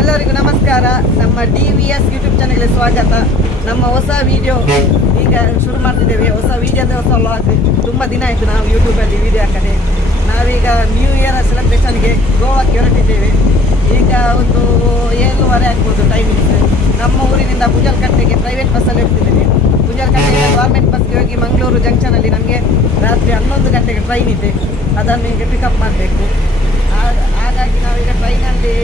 ಎಲ್ಲರಿಗೂ ನಮಸ್ಕಾರ. ನಮ್ಮ DVS ಯೂಟ್ಯೂಬ್ ಚಾನಲ್ಗೆ ಸ್ವಾಗತ. ನಮ್ಮ ಹೊಸ ವಿಡಿಯೋ ಈಗ ಶುರು ಮಾಡ್ತಿದ್ದೇವೆ. ಹೊಸ ವಿಡಿಯೋ ಅಂದರೆ ಹೊಸ ವ್ಲಾಗ್. ತುಂಬ ದಿನ ಆಯಿತು ನಾವು ಯೂಟ್ಯೂಬಲ್ಲಿ ವಿಡಿಯೋ ಹಾಕದೆ. ನಾವೀಗ ನ್ಯೂ ಇಯರ್ ಸೆಲೆಬ್ರೇಷನ್ಗೆ ಗೋವಾಕ್ಕೆ ಹೊರಟಿದ್ದೇವೆ. ಈಗ ಒಂದು 7:30 ಆಗ್ಬೋದು ಟೈಮಿಂಗ್ಸ್. ನಮ್ಮ ಊರಿನಿಂದ ಭುಜಲ್ಕಟ್ಟೆಗೆ ಪ್ರೈವೇಟ್ ಬಸ್ಸಲ್ಲಿ ಹೋಗ್ತಿದ್ದೇವೆ. ಭುಜಲ್ಕಟ್ಟೆಗೆ ಗೌರ್ಮೆಂಟ್ ಬಸ್ಗೆ ಹೋಗಿ ಮಂಗಳೂರು ಜಂಕ್ಷನಲ್ಲಿ ನಮಗೆ ರಾತ್ರಿ 11 ಗಂಟೆಗೆ ಟ್ರೈನ್ ಇದೆ. ಅದನ್ನು ಹಿಂಗೆ ಪಿಕಪ್ ಮಾಡಬೇಕು. ಹಾಗಾಗಿ ನಾವೀಗ ಟ್ರೈನಲ್ಲಿ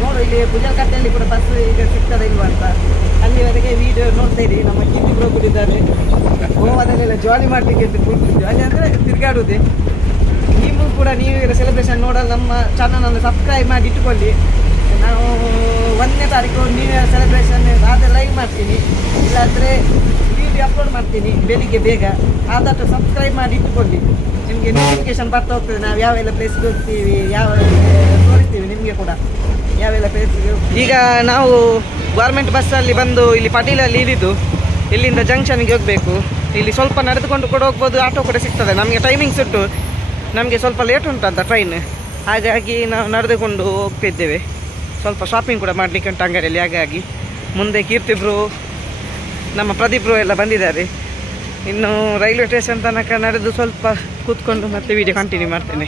ನೋಡು, ಇಲ್ಲಿ ಭುಜಲ್ಕಟ್ಟೆಯಲ್ಲಿ ಕೂಡ ಬಸ್ ಈಗ ಸಿಗ್ತದೆ ಇಲ್ವ ಅಂತ ಅಲ್ಲಿವರೆಗೆ ವಿಡಿಯೋ ನೋಡ್ತಾ ಇದ್ದೀವಿ. ನಮ್ಮ ಕಿಟ್ಟಿ ಹೋಗಿದ್ದಾರೆ ಗೋವಾದಲ್ಲೆಲ್ಲ ಜಾಲಿ ಮಾಡಲಿಕ್ಕೆ ಅಂತ. ಫುಲ್ ಜಾಲಿ ಅಂದರೆ ತಿರುಗಾಡುವುದೇ. ನೀವು ಕೂಡ ನ್ಯೂ ಇಯರ್ ಸೆಲೆಬ್ರೇಷನ್ ನೋಡಲು ನಮ್ಮ ಚಾನಲನ್ನು ಸಬ್ಸ್ಕ್ರೈಬ್ ಮಾಡಿ ಇಟ್ಟುಕೊಳ್ಳಿ. ನಾವು 1ನೇ ತಾರೀಕು ನ್ಯೂ ಇಯರ್ ಸೆಲೆಬ್ರೇಷನ್ ಆದರೆ ಲೈವ್ ಮಾಡ್ತೀನಿ, ಇಲ್ಲಾಂದರೆ ವಿಡಿಯೋ ಅಪ್ಲೋಡ್ ಮಾಡ್ತೀನಿ ಬೆಳಿಗ್ಗೆ ಬೇಗ. ಆದಷ್ಟು ಸಬ್ಸ್ಕ್ರೈಬ್ ಮಾಡಿ ಇಟ್ಟುಕೊಳ್ಳಿ, ನಿಮಗೆ ನೋಟಿಫಿಕೇಶನ್ ಬರ್ತಾ ಹೋಗ್ತದೆ. ನಾವು ಯಾವೆಲ್ಲ ಪ್ಲೇಸ್ಗೆ ಹೋಗ್ತೀವಿ, ಯಾವ ತೋರಿಸ್ತೀವಿ ನಿಮಗೆ ಕೂಡ ಯಾವೆಲ್ಲ ಪ್ಲೇಸ್ಗೆ. ಈಗ ನಾವು ಗೌರ್ಮೆಂಟ್ ಬಸ್ಸಲ್ಲಿ ಬಂದು ಇಲ್ಲಿ ಪಟೀಲಲ್ಲಿ ಇಳಿದು ಇಲ್ಲಿಂದ ಜಂಕ್ಷನ್ಗೆ ಹೋಗಬೇಕು. ಇಲ್ಲಿ ಸ್ವಲ್ಪ ನಡೆದುಕೊಂಡು ಕೂಡ ಹೋಗ್ಬೋದು, ಆಟೋ ಕೂಡ ಸಿಗ್ತದೆ. ನಮಗೆ ಟೈಮಿಂಗ್ಸ್ ಉಂಟು, ನಮಗೆ ಸ್ವಲ್ಪ ಲೇಟ್ ಉಂಟಂತ ಟ್ರೈನ್, ಹಾಗಾಗಿ ನಾವು ನಡೆದುಕೊಂಡು ಹೋಗ್ತಿದ್ದೇವೆ. ಸ್ವಲ್ಪ ಶಾಪಿಂಗ್ ಕೂಡ ಮಾಡಲಿಕ್ಕೆ ಉಂಟು ಅಂಗಡಿಯಲ್ಲಿ. ಹಾಗಾಗಿ ಮುಂದೆ ಕೀರ್ತಿಬ್ರು ನಮ್ಮ ಪ್ರದೀಪ್ರು ಎಲ್ಲ ಬಂದಿದ್ದಾರೆ. ಇನ್ನು ರೈಲ್ವೆ ಸ್ಟೇಷನ್ ತನಕ ನಡೆದು ಸ್ವಲ್ಪ ಕೂತ್ಕೊಂಡು ಮತ್ತೆ ವಿಡಿಯೋ ಕಂಟಿನ್ಯೂ ಮಾಡ್ತೇನೆ.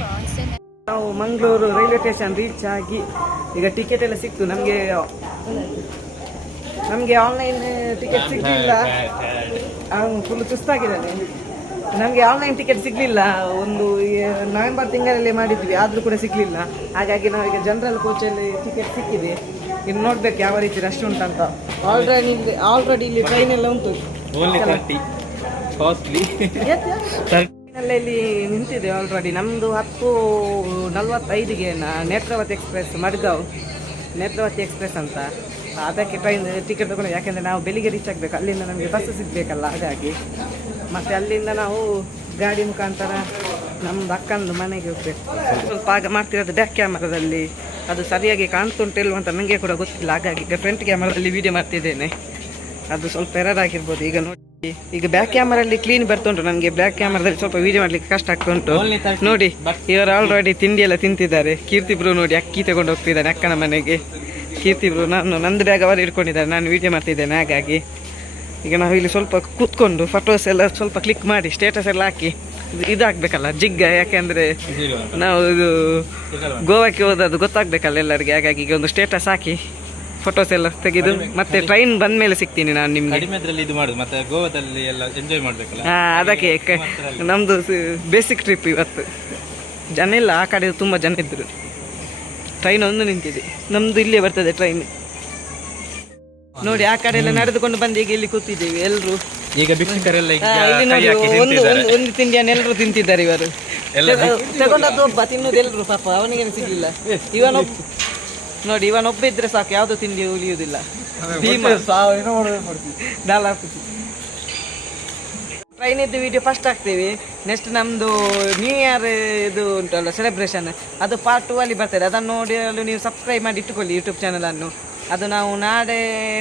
ನಾವು ಮಂಗಳೂರು ರೈಲ್ವೆ ಸ್ಟೇಷನ್ ರೀಚ್ ಆಗಿ ಈಗ ಟಿಕೆಟ್ ಎಲ್ಲ ಸಿಕ್ತು ನಮಗೆ. ಆನ್ಲೈನ್ ಟಿಕೆಟ್ ಸಿಗಲಿಲ್ಲ, ಫುಲ್ ಸುಸ್ತಾಗಿದ್ದಾನೆ. ನಮಗೆ ಆನ್ಲೈನ್ ಟಿಕೆಟ್ ಸಿಗಲಿಲ್ಲ. ಒಂದು ನವೆಂಬರ್ ತಿಂಗಳಲ್ಲಿ ಮಾಡಿದ್ವಿ, ಆದರೂ ಕೂಡ ಸಿಗಲಿಲ್ಲ. ಹಾಗಾಗಿ ನಾವೀಗ ಜನರಲ್ ಕೋಚಲ್ಲಿ ಟಿಕೆಟ್ ಸಿಕ್ಕಿದೆ. ಇನ್ನು ನೋಡ್ಬೇಕು ಯಾವ ರೀತಿ ರಶ್ ಉಂಟಂತ. ಆಲ್ರೆಡಿ ಇಲ್ಲಿ ಟ್ರೈನ್ ಎಲ್ಲ ಉಂಟು. ಇಲ್ಲಿ ನಿಂತಿದೆ ಆಲ್ರೆಡಿ. ನಮ್ಮದು 10:45ಗೆ ನೇತ್ರಾವತಿ ಎಕ್ಸ್ಪ್ರೆಸ್, ಮಡ್ಗಾಂವ್ ನೇತ್ರಾವತಿ ಎಕ್ಸ್ಪ್ರೆಸ್ ಅಂತ, ಅದಕ್ಕೆ ಟ್ರೈನ್ ಟಿಕೆಟ್ ತಗೊಂಡು. ಯಾಕೆಂದರೆ ನಾವು ಬೆಳಿಗ್ಗೆ ರೀಚ್ ಆಗಬೇಕು, ಅಲ್ಲಿಂದ ನಮಗೆ ಬಸ್ ಸಿಗಬೇಕಲ್ಲ. ಹಾಗಾಗಿ ಮತ್ತು ಅಲ್ಲಿಂದ ನಾವು ಗಾಡಿ ಮುಖಾಂತರ ನಮ್ಮದು ಅಕ್ಕಂದು ಮನೆಗೆ ಹೋಗಬೇಕು. ಸ್ವಲ್ಪ ಆಗ ಮಾಡ್ತಿರೋದು ಬ್ಯಾಕ್ ಕ್ಯಾಮರಾದಲ್ಲಿ, ಅದು ಸರಿಯಾಗಿ ಕಾಣ್ತುಂಟಿಲ್ವ ಅಂತ ನನಗೆ ಕೂಡ ಗೊತ್ತಿಲ್ಲ. ಹಾಗಾಗಿ ಈಗ ಫ್ರಂಟ್ ಕ್ಯಾಮರಾದಲ್ಲಿ ವೀಡಿಯೋ ಮಾಡ್ತಿದ್ದೇನೆ. ಅದು ಸ್ವಲ್ಪ ಎರರ್ ಆಗಿರ್ಬೋದು. ಈಗ ನೋಡಿ, ಈಗ ಬ್ಯಾಕ್ ಕ್ಯಾಮರಲ್ಲಿ ಕ್ಲೀನ್ ಬರ್ತುಂಟು. ನನಗೆ ಬ್ಯಾಕ್ ಕ್ಯಾಮರಾದಲ್ಲಿ ಸ್ವಲ್ಪ ವೀಡಿಯೋ ಮಾಡಲಿಕ್ಕೆ ಕಷ್ಟ ಆಗ್ತುಂಟು. ನೋಡಿ, ಇವರು ಆಲ್ರೆಡಿ ತಿಂಡಿ ಎಲ್ಲ ತಿಂತಿದ್ದಾರೆ. ಕೀರ್ತಿಬ್ರು ನೋಡಿ ಅಕ್ಕಿ ತಗೊಂಡು ಹೋಗ್ತಿದ್ದಾನೆ ಅಕ್ಕನ ಮನೆಗೆ. ಕೀರ್ತಿಬ್ರು ನಂದು ಬ್ಯಾಗ್ ಅವರು ಇಟ್ಕೊಂಡಿದ್ದಾರೆ, ನಾನು ವೀಡಿಯೋ ಮಾಡ್ತಿದ್ದೇನೆ. ಹಾಗಾಗಿ ಈಗ ನಾವು ಇಲ್ಲಿ ಸ್ವಲ್ಪ ಕೂತ್ಕೊಂಡು ಫೋಟೋಸ್ ಎಲ್ಲ ಸ್ವಲ್ಪ ಕ್ಲಿಕ್ ಮಾಡಿ ಸ್ಟೇಟಸ್ ಎಲ್ಲ ಹಾಕಿ ಇದಾಗಬೇಕಲ್ಲ ಜಿಗ್ಗ. ಯಾಕೆಂದರೆ ನಾವು ಇದು ಗೋವಾಕ್ಕೆ ಹೋದದ್ದು ಗೊತ್ತಾಗಬೇಕಲ್ಲ ಎಲ್ಲರಿಗೆ. ಹಾಗಾಗಿ ಈಗ ಒಂದು ಸ್ಟೇಟಸ್ ಹಾಕಿ ಫೋಟೋಸ್ ಎಲ್ಲ ತೆಗೆದು ಮತ್ತೆ ಟ್ರೈನ್ ಬಂದ ಮೇಲೆ ಸಿಗ್ತೀನಿ ನಾನು ನಿಮ್ಗೆ. ಅದಕ್ಕೆ ನಮ್ಮದು ಬೇಸಿಕ್ ಟ್ರಿಪ್ ಇವತ್ತು. ಜನ ಇಲ್ಲ, ಆ ಕಡೆ ತುಂಬ ಜನ ಇದ್ದರು. ಟ್ರೈನ್ ಒಂದು ನಿಂತಿದೆ, ನಮ್ಮದು ಇಲ್ಲೇ ಬರ್ತದೆ ಟ್ರೈನ್. ನೋಡಿ ಆ ಕಡೆ ಎಲ್ಲ ನಡೆದುಕೊಂಡು ಬಂದು ಈಗ ಇಲ್ಲಿ ಕೂತಿದ್ದೇವೆ ಎಲ್ಲರೂ. ಈಗ ಒಂದು ತಿಂಡಿಯನ್ನು ಎಲ್ಲರೂ ತಿಂತಿದ್ದಾರೆ. ಇವರು ತಗೊಂಡದ್ದು ಒಬ್ಬ ತಿನ್ನೋದು ಎಲ್ಲರೂ, ಪಾಪ ಅವನಿಗೇನು ಸಿಗಲಿಲ್ಲ. ನೋಡಿ ಇವನೊಬ್ಬ ಇದ್ರೆ ಸಾಕು, ಯಾವುದೋ ತಿಂಡಿ ಉಳಿಯುವುದಿಲ್ಲ. ಟ್ರೈನ್ ಇದ್ದು ವಿಡಿಯೋ ಫಸ್ಟ್ ಹಾಕ್ತೀವಿ. ನೆಕ್ಸ್ಟ್ ನಮ್ಮದು ನ್ಯೂ ಇಯರ್ ಇದು ಉಂಟಲ್ಲ ಸೆಲೆಬ್ರೇಷನ್, ಅದು ಪಾರ್ಟ್ 2 ಅಲ್ಲಿ ಬರ್ತದೆ. ಅದನ್ನು ನೋಡಲು ನೀವು ಸಬ್ಸ್ಕ್ರೈಬ್ ಮಾಡಿ ಇಟ್ಟುಕೊಳ್ಳಿ ಯೂಟ್ಯೂಬ್ ಚಾನಲನ್ನು. ಅದು ನಾವು ನಾಳೆ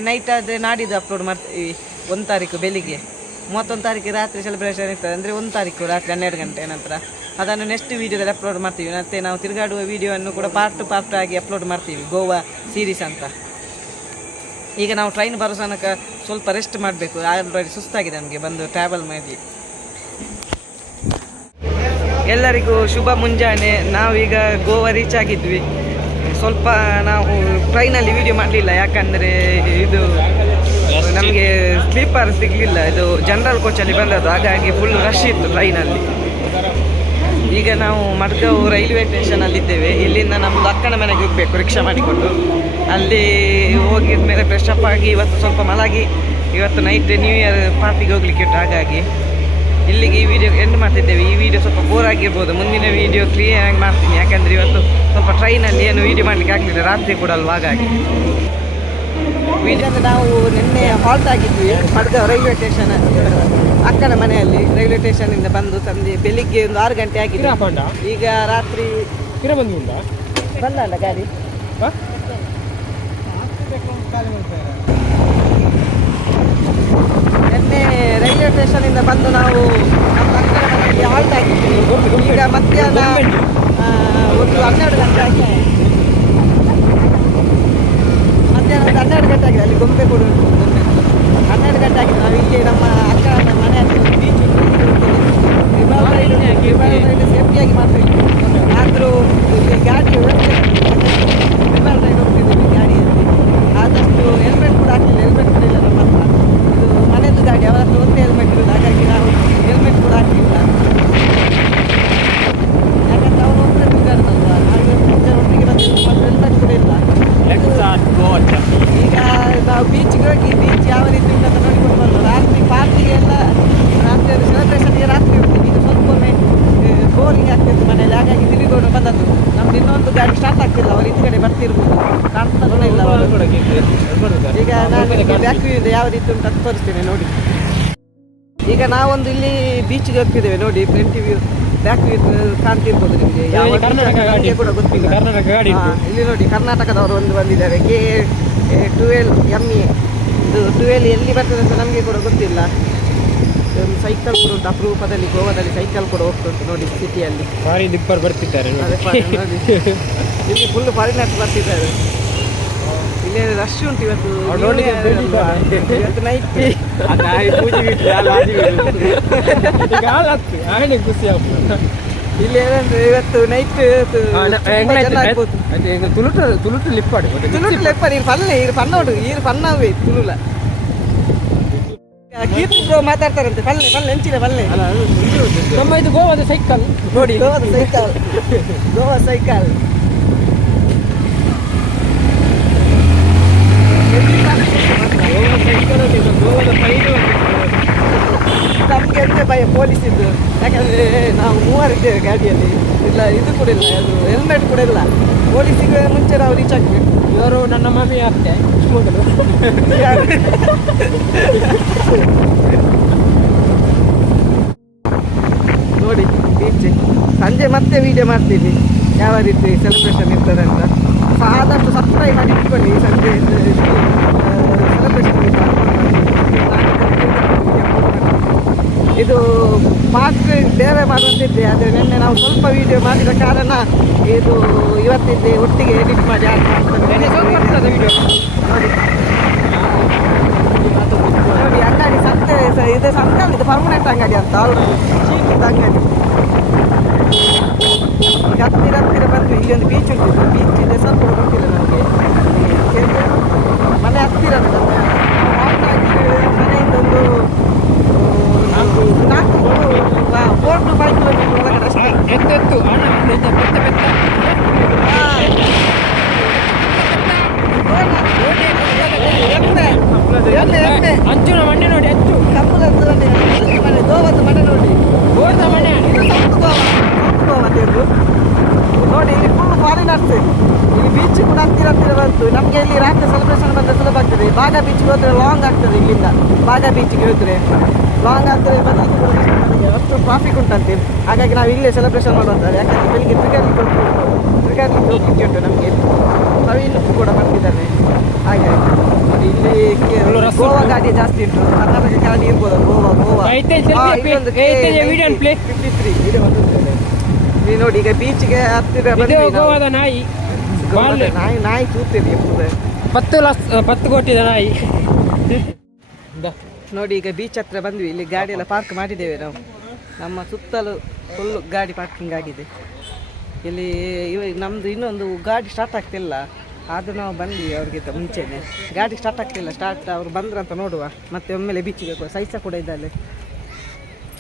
ನೈಟ್ ಆದರೆ ನಾಡಿದ್ದು ಅಪ್ಲೋಡ್ ಮಾಡ್ತೀವಿ. 1 ತಾರೀಕು ಬೆಳಿಗ್ಗೆ, 31 ತಾರೀಕು ರಾತ್ರಿ ಸೆಲೆಬ್ರೇಷನ್ ಇರ್ತದೆ. ಅಂದರೆ 1 ತಾರೀಕು ರಾತ್ರಿ 12 ಗಂಟೆ ನಂತರ ಅದನ್ನು ನೆಕ್ಸ್ಟ್ ವೀಡಿಯೋದಲ್ಲಿ ಅಪ್ಲೋಡ್ ಮಾಡ್ತೀವಿ. ಮತ್ತು ನಾವು ತಿರುಗಾಡುವ ವೀಡಿಯೋವನ್ನು ಕೂಡ ಪಾರ್ಟ್ ಆಗಿ ಅಪ್ಲೋಡ್ ಮಾಡ್ತೀವಿ, ಗೋವಾ ಸೀರೀಸ್ ಅಂತ. ಈಗ ನಾವು ಟ್ರೈನ್ ಬರೋ ತನಕ ಸ್ವಲ್ಪ ರೆಸ್ಟ್ ಮಾಡಬೇಕು. ಆಲ್ರೆಡಿ ಸುಸ್ತಾಗಿದೆ ನಮಗೆ ಬಂದು ಟ್ರಾವೆಲ್ ಮಾಡಿ. ಎಲ್ಲರಿಗೂ ಶುಭ ಮುಂಜಾನೆ. ನಾವೀಗ ಗೋವಾ ರೀಚ್ ಆಗಿದ್ವಿ. ಸ್ವಲ್ಪ ನಾವು ಟ್ರೈನಲ್ಲಿ ವೀಡಿಯೋ ಮಾಡಲಿಲ್ಲ, ಯಾಕಂದರೆ ಇದು ನಮಗೆ ಸ್ಲೀಪರ್ ಸಿಗಲಿಲ್ಲ. ಇದು ಜನರಲ್ ಕೋಚಲ್ಲಿ ಬಂದದ್ದು, ಹಾಗಾಗಿ ಫುಲ್ ರಶ್ ಇತ್ತು ಟ್ರೈನಲ್ಲಿ. ಈಗ ನಾವು ಮಡ್ಗಾಂವ್ ರೈಲ್ವೆ ಸ್ಟೇಷನಲ್ಲಿದ್ದೇವೆ. ಇಲ್ಲಿಂದ ನಮ್ಮದು ಅಕ್ಕನ ಮನೆಗೆ ಹೋಗಬೇಕು ರಿಕ್ಷಾ ಮಾಡಿಕೊಂಡು. ಅಲ್ಲಿ ಹೋಗಿದ ಮೇಲೆ ಫ್ರೆಶ್ ಅಪ್ ಆಗಿ ಇವತ್ತು ಸ್ವಲ್ಪ ಮಲಗಿ, ಇವತ್ತು ನೈಟ್ ನ್ಯೂ ಇಯರ್ ಪಾರ್ಟಿಗೆ ಹೋಗ್ಲಿಕ್ಕೆ ಉಂಟು. ಹಾಗಾಗಿ ಇಲ್ಲಿಗೆ ಈ ವಿಡಿಯೋ ಎಂಡ್ ಮಾಡ್ತಿದ್ದೇವೆ. ಈ ವಿಡಿಯೋ ಸ್ವಲ್ಪ ಬೋರ್ ಆಗಿರ್ಬೋದು, ಮುಂದಿನ ವಿಡಿಯೋ ಕ್ಲಿಯರ್ ಆಗಿ ಮಾಡ್ತೀನಿ. ಯಾಕಂದರೆ ಇವತ್ತು ಸ್ವಲ್ಪ ಟ್ರೈನಲ್ಲಿ ಏನು ವಿಡಿಯೋ ಮಾಡಲಿಕ್ಕೆ ಆಗಲಿಲ್ಲ, ರಾತ್ರಿ ಕೂಡ ಅಲ್ವ. ಹಾಗಾಗಿ ವಿಡಿಯೋನ ನಾವು ನಿನ್ನೆ ಹಾಲ್ಟ್ ಆಗಿದ್ವಿ ಮಡ್ಗಾಂವ್ ರೈಲ್ವೆ ಸ್ಟೇಷನ್ ಅಕ್ಕನ ಮನೆಯಲ್ಲಿ. ರೈಲ್ವೆ ಸ್ಟೇಷನಿಂದ ಬಂದು ಸಂಜೆ ಬೆಳಿಗ್ಗೆ ಒಂದು 6 ಗಂಟೆ ಆಗಿದೆ. ಈಗ ರಾತ್ರಿ ಬಂದಲ್ಲ ಗಾಡಿ. ನಿನ್ನೆ ರೈಲ್ವೆ ಸ್ಟೇಷನಿಂದ ಬಂದು ನಾವು ನಮ್ಮ ಅಕ್ಕನ ಮನೆಯಲ್ಲಿ ಹಾಲ್ಟ್ ಆಗಿದ್ವಿ. ಈಗ ಮಧ್ಯಾಹ್ನ ಒಂದು 12 ಗಂಟೆ ಆಗಿದೆ. ಈಗ ನಾನು ಬ್ಯಾಕ್ ವ್ಯೂ ಇದೆ ಯಾವ ರೀತಿ ಉಂಟು ಅಂತ ತೋರಿಸ್ತೇನೆ ನೋಡಿ. ಈಗ ನಾವೊಂದು ಇಲ್ಲಿ ಬೀಚ್ಗೆ ಹೋಗ್ತಿದ್ದೇವೆ ನೋಡಿ, ಫ್ರಂಟ್ ವ್ಯೂ ಬ್ಯಾಕ್ ವ್ಯೂ ಕಾಣ್ತಿರ್ಬೋದು ನಿಮಗೆ. ಯಾವ ನಮಗೆ ಕೂಡ ಗೊತ್ತಿಲ್ಲ. ಇಲ್ಲಿ ನೋಡಿ ಕರ್ನಾಟಕದವರು ಒಂದು ಬಂದಿದ್ದಾರೆ, KA12ME. ಇದು 12 ಎಲ್ಲಿ ಬರ್ತದೆ ಅಂತ ನಮಗೆ ಕೂಡ ಗೊತ್ತಿಲ್ಲ. ಒಂದು ಸೈಕಲ್ ಕೂಡ ಉಂಟು ಅಪರೂಪದಲ್ಲಿ, ಗೋವಾದಲ್ಲಿ ಸೈಕಲ್ ಕೂಡ ಹೋಗ್ತುಂಟು ನೋಡಿ ಸಿಟಿಯಲ್ಲಿ. ದಿಬ್ಬರು ಬರ್ತಿದ್ದಾರೆ ನೋಡಿ ಇಲ್ಲಿ ಫುಲ್ ಫಾರಿನರ್ಸ್ ಬರ್ತಿದ್ದಾರೆ. ಇಲ್ಲಿ ರಶ್ ಉಂಟು ಇವತ್ತು ನೈಟ್. ಇಲ್ಲಿ ಏನಂದ್ರೆ ಇವತ್ತು ನೈಟ್ ತುಳುಟು ಲಿಪ್ಪಾಡು ಇರು ಪನ್ನೋಡು ಇರು ಪನ್ನವೇ ತುಳುಲ. ಕೀರ್ತಿ ಬ್ರೋ ಮಾತಾಡ್ತಾರಂತೆ ಪಲ್ಲೆ ಹೆಂಚಿನ ಪಲ್ಲೆ. ನಮ್ಮ ಇದು ಗೋವಾದ ಸೈಕಲ್ ನೋಡಿ, ಗೋವಾ ಸೈಕಲ್ ನಮಗೆ ಎಂತ ಭಯ ಪೊಲೀಸಿದ್ದು, ಯಾಕಂದರೆ ನಾವು 3 ಇದ್ದೇವೆ ಗಾಡಿಯಲ್ಲಿ. ಇಲ್ಲ ಇದು ಕೂಡ ಇಲ್ಲ, ಅದು ಹೆಲ್ಮೆಟ್ ಕೂಡ ಇಲ್ಲ. ಪೊಲೀಸಿಗೆ ಮುಂಚೆ ನಾವು ರೀಚ್ ಆಗ್ಬೇಕು. ಇವರು ನನ್ನ ಮಮ್ಮಿ ಅತ್ತೆ ಮಗಳು. ನೋಡಿ ಬೀಚ್. ಸಂಜೆ ಮತ್ತೆ ವಿಡಿಯೋ ಮಾಡ್ತೀವಿ ಯಾವ ರೀತಿ ಸೆಲೆಬ್ರೇಷನ್ ಇರ್ತದೆ ಅಂತ. ಆದಷ್ಟು ಸಬ್ಸ್ಕ್ರೈಬ್ ಮಾಡಿ ಇಟ್ಕೊಳ್ಳಿ. ಸಂಜೆ ಸೆಲೆಬ್ರೇಷನ್ ಇದು ಪಾರ್ಟ್ ಬೇರೆ ಮಾಡುವಂತಿದ್ದೆ, ಆದರೆ ನಿನ್ನೆ ನಾವು ಸ್ವಲ್ಪ ವಿಡಿಯೋ ಮಾಡಿದ ಕಾರಣ ಇದು ಇವತ್ತಿದ್ದೆ ಒಟ್ಟಿಗೆ ಎಡಿಟ್ ಮಾಡಿ ವಿಡಿಯೋ ನೋಡಿ. ಅಂಗಡಿ ಸಂತೆ ಇದು ಸಂಕಲ್, ಇದು ಪರ್ಮನೆಂಟ್ ಅಂಗಡಿ ಅಂತ ಅವರು ಚೀಟಿದ್ದ ಅಂಗಡಿ. ಈಗ ಹತ್ತಿರ ಬಂದ್ವಿ. ಇಲ್ಲಿ ಒಂದು ಬೀಚ್ ಉಂಟು, ಬೀಚ್ ಇದೆ ಸ್ವಲ್ಪ ಗೊತ್ತಿಲ್ಲ ನನಗೆ. ಮನೆ ಹತ್ತಿರ ಮನೆಯಿಂದ ಒಂದು 4 to 5 ಕಿಲೋಮೀಟರ್ ಒಳಗಡೆ ಅಷ್ಟೇ. ಅಂಚುನ ಮಣ್ಣೆ ನೋಡಿ, ಹೆಚ್ಚು ಕಪ್ಪಲದ್ದು ಮನೆ, ಗೋವಾದ ಮನೆ ನೋಡಿ. ಗೋವಾದ ಮನೆ ನೋಡಿ. ಇಲ್ಲಿ ಫುಲ್ ಫಾರಿನರ್ಸ್. ಇಲ್ಲಿ ಬೀಚ್ ಕೂಡ ಹತ್ತಿರ ಬಂತು. ನಮಗೆ ಇಲ್ಲಿ ರಾತ್ರಿ ಸೆಲೆಬ್ರೇಷನ್ ಬಂದರೆ ಸುಲಭ ಆಗ್ತದೆ. ಬಾಗ ಬೀಚ್ಗೆ ಹೋದರೆ ಲಾಂಗ್ ಆಗ್ತದೆ. ಇಲ್ಲಿಂದ ಬಾಗ ಬೀಚ್ಗೆ ಹೋದರೆ ಲಾಂಗ್ ಆಗ್ತದೆ. ನನಗೆ ಅಷ್ಟು ಟ್ರಾಫಿಕ್ ಉಂಟಂತೆ, ಹಾಗಾಗಿ ನಾವು ಇಲ್ಲೇ ಸೆಲೆಬ್ರೇಷನ್ ಮಾಡುವಂತಾರೆ. ಯಾಕಂದರೆ ಬೆಳಿಗ್ಗೆ ಕ್ರಿಕೆಟ್ಲಿಕ್ಕೆ ಹೋಗ್ಲಿಕ್ಕೆ ಉಂಟು ನಮಗೆ. ಪ್ರವೀಣ್ ಕೂಡ ಬರ್ತಿದ್ದಾನೆ. ಹಾಗೆ ನೋಡಿ ಇಲ್ಲಿ ಗೋವಾ ಗಾಡಿ ಜಾಸ್ತಿ ಉಂಟು. ಕರ್ನಾಟಕ ಗಾಡಿ ಇರ್ಬೋದು. ಗೋವಾ 53 ವಿಡಿಯೋ ಬಂದಿದ್ದೇನೆ. ನೀವು ನೋಡಿ ಈಗ ಬೀಚ್ಗೆ ಹತ್ತಿರ ಗೋವಾದ ನಾಯಿ ನಾಯಿ ಕೂತಿದೆ 10 ಕೋಟಿದ ನಾಯಿ. ನೋಡಿ ಈಗ ಬೀಚ್ ಹತ್ರ ಬಂದ್ವಿ. ಇಲ್ಲಿ ಗಾಡಿ ಎಲ್ಲ ಪಾರ್ಕ್ ಮಾಡಿದ್ದೇವೆ ನಾವು. ನಮ್ಮ ಸುತ್ತಲೂ ಫುಲ್ಲು ಗಾಡಿ ಪಾರ್ಕಿಂಗ್ ಆಗಿದೆ. ಇಲ್ಲಿ ನಮ್ಮದು ಇನ್ನೊಂದು ಗಾಡಿ ಸ್ಟಾರ್ಟ್ ಆಗ್ತಿಲ್ಲ, ಆದರೂ ನಾವು ಬಂದ್ವಿ ಅವ್ರಿಗಿಂತ ಮುಂಚೆನೆ. ಗಾಡಿ ಸ್ಟಾರ್ಟ್ ಆಗ್ತಿಲ್ಲ, ಅವ್ರು ಬಂದ್ರಂತ ನೋಡುವ. ಮತ್ತೆ ಒಮ್ಮೆಲೆ ಬೀಚಿಗೆ ಹೋಗುವ. ಸೈಸ ಕೂಡ ಇದ್ದಾಳೆ.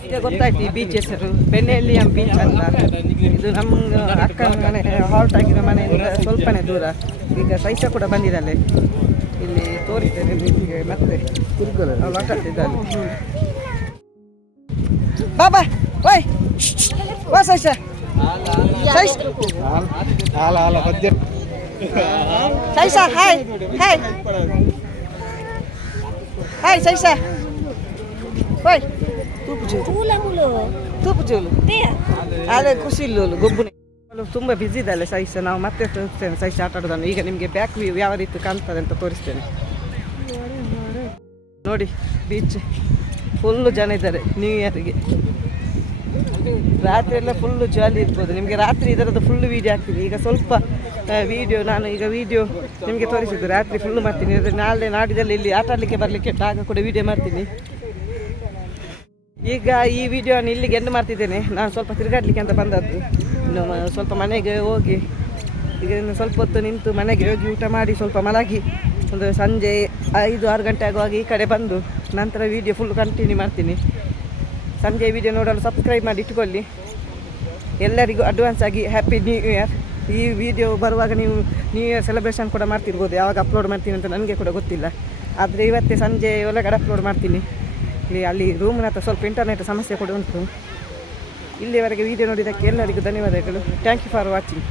ಈಗ ಗೊತ್ತಾಯ್ತು ಈ ಬೀಚ್ ಹೆಸರು ಬೆನ್ನೆಲ್ಲಿಯಂ ಬೀಚ್ ಅಂತ. ಇದು ನಮ್ಮ ಅಕ್ಕನ ಮನೆ, ಹಾಲ್ಟ್ ಆಗಿರೋ ಮನೆಯಿಂದ ಸ್ವಲ್ಪನೇ ದೂರ. ಈಗ ಸೈಸ ಕೂಡ ಬಂದಿದ್ದಾಳೆ. ಇಲ್ಲಿ ತೋರಿಸ್ತೇನೆ ಬೀಚಿಗೆ. ಮತ್ತೆ ಅವಳು ಆಟಾಡ್ತಿದ್ದಾಳೆ. ಬಾಬಾ ಓಯ್ ಬಾ ಸೈಸ ಸೈಸ ಹಾಯ್ ಹಾಯ್ ಹಾಯ್ ಸೈಸ ಓಯ್ ತೂಪು ಚೂಲು ಅದೇ ಖುಷಿ ಇಲ್ಲೋಲು ಗೊಬ್ಬುನೆ ತುಂಬ ಬಿಸಿ ಇದ್ದಾಳೆ ಸೈಸ. ನಾವು ಮತ್ತೆ ತೋರಿಸ್ತೇನೆ ಸೈಸ ಆಟ ಆಡೋದನ್ನು. ಈಗ ನಿಮಗೆ ಬ್ಯಾಕ್ ವ್ಯೂ ಯಾವ ರೀತಿ ಕಾಣ್ತದೆ ಅಂತ ತೋರಿಸ್ತೇನೆ ನೋಡಿ. ಬೀಚ್ ಫುಲ್ಲು ಜನ ಇದ್ದಾರೆ ನ್ಯೂ ಇಯರ್ಗೆ. ರಾತ್ರಿ ಎಲ್ಲ ಫುಲ್ಲು ಜಾಲಿ ಇರ್ಬೋದು. ನಿಮಗೆ ರಾತ್ರಿ ಇದರದ್ದು ಫುಲ್ಲು ವೀಡಿಯೋ ಆಗ್ತೀನಿ. ಈಗ ಸ್ವಲ್ಪ ವೀಡಿಯೋ ನಾನು ಈಗ ವೀಡಿಯೋ ನಿಮಗೆ ತೋರಿಸಿದ್ದು ರಾತ್ರಿ ಫುಲ್ಲು ಮಾಡ್ತೀನಿ. ನಾಳೆ ನಾಡಿದಲ್ಲಿ ಇಲ್ಲಿ ಆಟ ಆಡಲಿಕ್ಕೆ ಬರಲಿಕ್ಕೆ ಆಗ ಕೂಡ ವೀಡಿಯೋ ಮಾಡ್ತೀನಿ. ಈಗ ಈ ವಿಡಿಯೋನ ಇಲ್ಲಿಗೆ ಎಂಡ್ ಮಾಡ್ತಿದ್ದೇನೆ. ನಾನು ಸ್ವಲ್ಪ ತಿರುಗಾಡಲಿಕ್ಕೆ ಅಂತ ಬಂದದ್ದು. ಇನ್ನು ಸ್ವಲ್ಪ ಮನೆಗೆ ಹೋಗಿ ಈಗ ಇನ್ನು ಸ್ವಲ್ಪ ಹೊತ್ತು ನಿಂತು ಮನೆಗೆ ಹೋಗಿ ಊಟ ಮಾಡಿ ಸ್ವಲ್ಪ ಮಲಗಿ ಒಂದು ಸಂಜೆ 5-6 ಗಂಟೆ ಆಗುವಾಗ ಈ ಕಡೆ ಬಂದು ನಂತರ ವೀಡಿಯೋ ಫುಲ್ ಕಂಟಿನ್ಯೂ ಮಾಡ್ತೀನಿ. ಸಂಜೆ ವಿಡಿಯೋ ನೋಡಲು ಸಬ್ಸ್ಕ್ರೈಬ್ ಮಾಡಿ ಇಟ್ಕೊಳ್ಳಿ. ಎಲ್ಲರಿಗೂ ಅಡ್ವಾನ್ಸ್ ಆಗಿ ಹ್ಯಾಪಿ ನ್ಯೂ ಇಯರ್. ಈ ವಿಡಿಯೋ ಬರುವಾಗ ನೀವು ನ್ಯೂ ಇಯರ್ ಸೆಲೆಬ್ರೇಷನ್ ಕೂಡ ಮಾಡ್ತಿರ್ಬೋದು. ಯಾವಾಗ ಅಪ್ಲೋಡ್ ಮಾಡ್ತೀನಿ ಅಂತ ನನಗೆ ಕೂಡ ಗೊತ್ತಿಲ್ಲ. ಆದರೆ ಇವತ್ತೇ ಸಂಜೆ ಒಳಗಡೆ ಅಪ್ಲೋಡ್ ಮಾಡ್ತೀನಿ. ಅಲ್ಲಿ ರೂಮ್ನ ಹತ್ರ ಸ್ವಲ್ಪ ಇಂಟರ್ನೆಟ್ ಸಮಸ್ಯೆ ಕೂಡ ಉಂಟು. ಇಲ್ಲಿವರೆಗೆ ವಿಡಿಯೋ ನೋಡಿದ್ದಕ್ಕೆ ಎಲ್ಲರಿಗೂ ಧನ್ಯವಾದಗಳು. Thank you for watching.